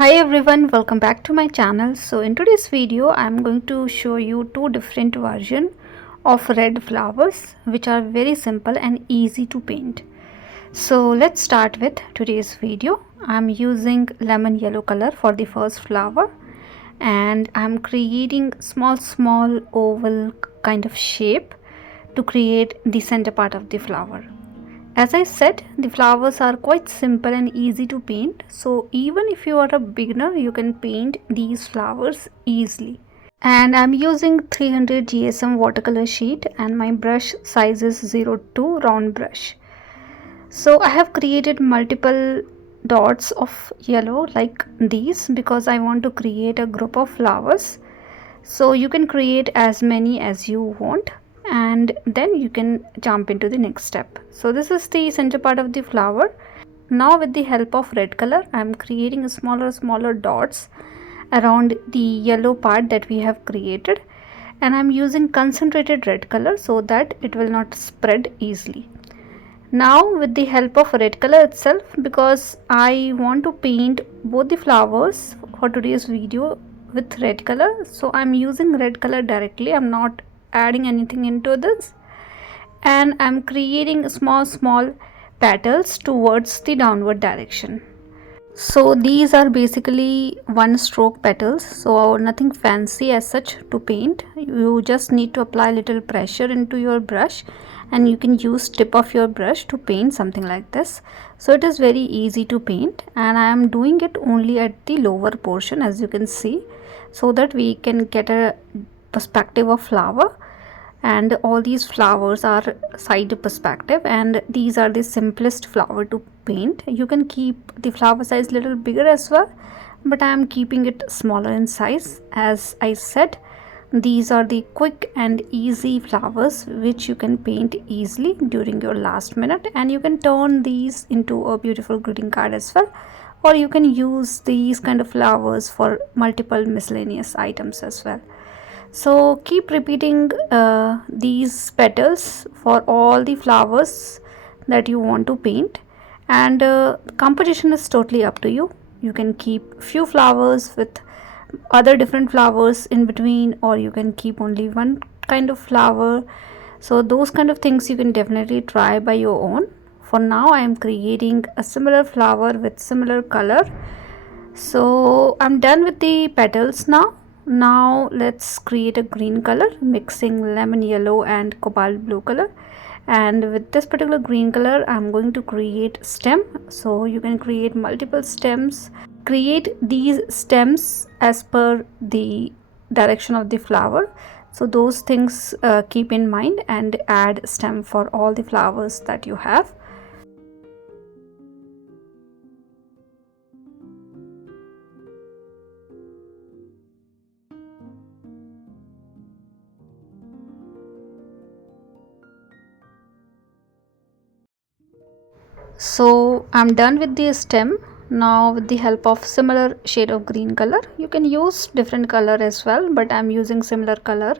Hi everyone, welcome back to my channel. So in today's video I'm going to show you two different versions of red flowers which are very simple and easy to paint. So let's start with today's video. I'm using lemon yellow color for the first flower and I'm creating small oval kind of shape to create the center part of the flower. As I said, the flowers are quite simple and easy to paint, so even if you are a beginner, you can paint these flowers easily. And I'm using 300 GSM watercolor sheet and my brush size is 02 round brush. So I have created multiple dots of yellow like these because I want to create a group of flowers. So you can create as many as you want and then you can jump into the next step. So this is the center part of the flower. Now with the help of red color I am creating smaller dots around the yellow part that we have created, and I am using concentrated red color so that it will not spread easily. Now with the help of red color itself, because I want to paint both the flowers for today's video with red color, so I'm using red color directly. I'm not adding anything into this, and I'm creating small petals towards the downward direction. So these are basically one stroke petals, so nothing fancy as such to paint. You just need to apply little pressure into your brush and you can use tip of your brush to paint something like this. So it is very easy to paint, and I am doing it only at the lower portion as you can see, so that we can get a perspective of flower, and all these flowers are side perspective, and these are the simplest flower to paint. You can keep the flower size little bigger as well, but I am keeping it smaller in size. As I said, these are the quick and easy flowers which you can paint easily during your last minute, and you can turn these into a beautiful greeting card as well, or you can use these kind of flowers for multiple miscellaneous items as well. So keep repeating these petals for all the flowers that you want to paint, and composition is totally up to you. You can keep few flowers with other different flowers in between, or you can keep only one kind of flower. So those kind of things you can definitely try by your own. For now I am creating a similar flower with similar color. So I'm done with the petals now. Now let's create a green color, mixing lemon yellow and cobalt blue color. And with this particular green color I'm going to create stem. So you can create multiple stems. Create these stems as per the direction of the flower. So those things keep in mind, and add stem for all the flowers that you have. So I'm done with the stem. Now with the help of similar shade of green color, you can use different color as well, but I'm using similar color,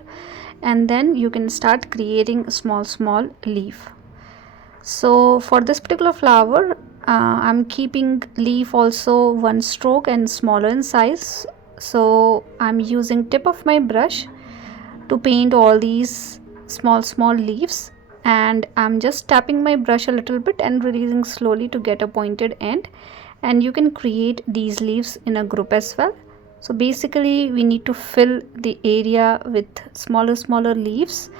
and then you can start creating small leaf. So for this particular flower I'm keeping leaf also one stroke and smaller in size. So I'm using tip of my brush to paint all these small leaves, and I'm just tapping my brush a little bit and releasing slowly to get a pointed end, and you can create these leaves in a group as well. So basically we need to fill the area with smaller leaves,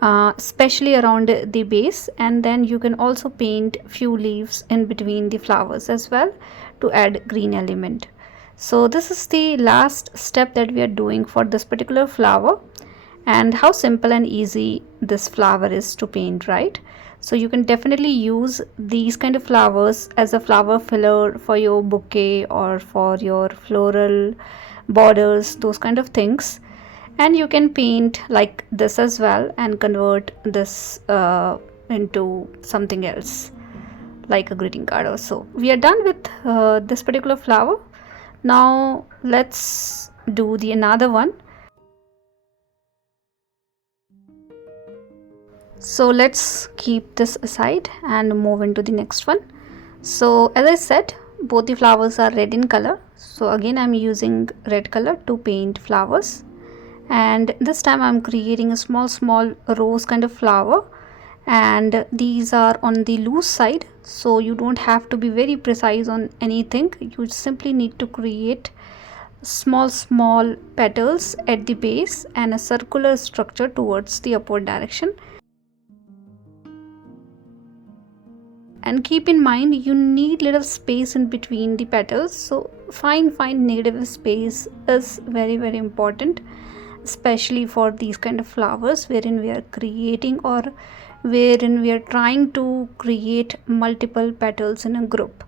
especially around the base, and then you can also paint few leaves in between the flowers as well to add green element. So this is the last step that we are doing for this particular flower, and how simple and easy this flower is to paint, right? So you can definitely use these kind of flowers as a flower filler for your bouquet or for your floral borders, those kind of things. And you can paint like this as well and convert this into something else like a greeting card or so. We are done with this particular flower. Now let's do the another one. So let's keep this aside and move into the next one. So as I said, both the flowers are red in color, so again I'm using red color to paint flowers. And this time I'm creating a small rose kind of flower, and these are on the loose side, so you don't have to be very precise on anything. You simply need to create small petals at the base and a circular structure towards the upward direction. And keep in mind, you need little space in between the petals, so find negative space is very important, especially for these kind of flowers wherein we are creating or wherein we are trying to create multiple petals in a group.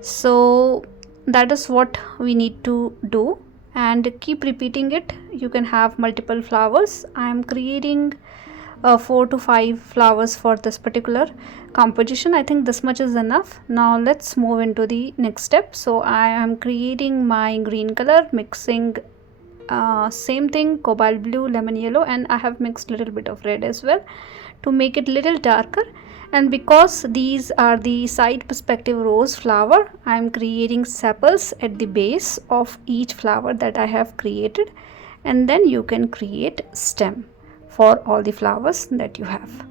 So that is what we need to do, and keep repeating it. You can have multiple flowers. I am creating 4 to 5 flowers for this particular composition. I think this much is enough. Now let's move into the next step. So I am creating my green color, mixing same thing, cobalt blue, lemon yellow, and I have mixed little bit of red as well to make it little darker. And because these are the side perspective rose flower, I am creating sepals at the base of each flower that I have created, and then you can create stem for all the flowers that you have.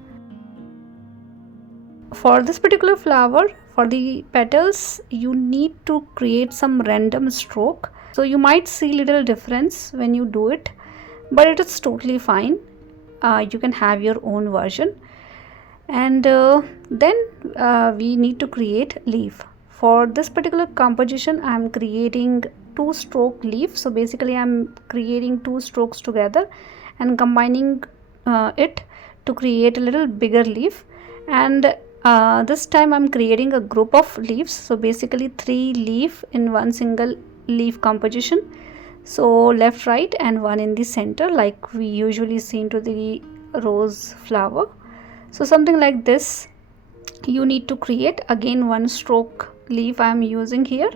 For this particular flower, for the petals, you need to create some random stroke, so you might see little difference when you do it, but it is totally fine. You can have your own version. And then we need to create leaf. For this particular composition, I am creating 2-stroke leaf. So basically I am creating 2 strokes together and combining it to create a little bigger leaf. And this time I'm creating a group of leaves, so basically 3 leaf in one single leaf composition, so left, right, and one in the center, like we usually see into the rose flower. So something like this you need to create. Again, 1-stroke leaf I am using here.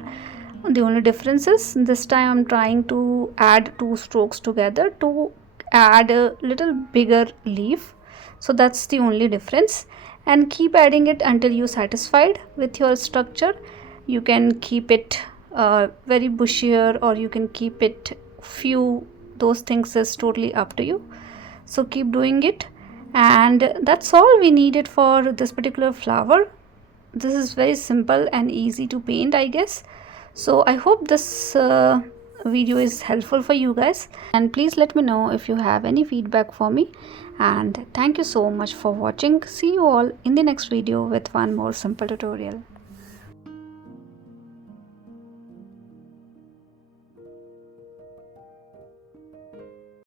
The only difference is this time I'm trying to add 2 strokes together to add a little bigger leaf, so that's the only difference. And keep adding it until you're satisfied with your structure. You can keep it very bushier, or you can keep it few. Those things is totally up to you, so keep doing it. And that's all we needed for this particular flower. This is very simple and easy to paint, I guess. So I hope this video is helpful for you guys, and please let me know if you have any feedback for me. And thank you so much for watching. See you all in the next video with one more simple tutorial.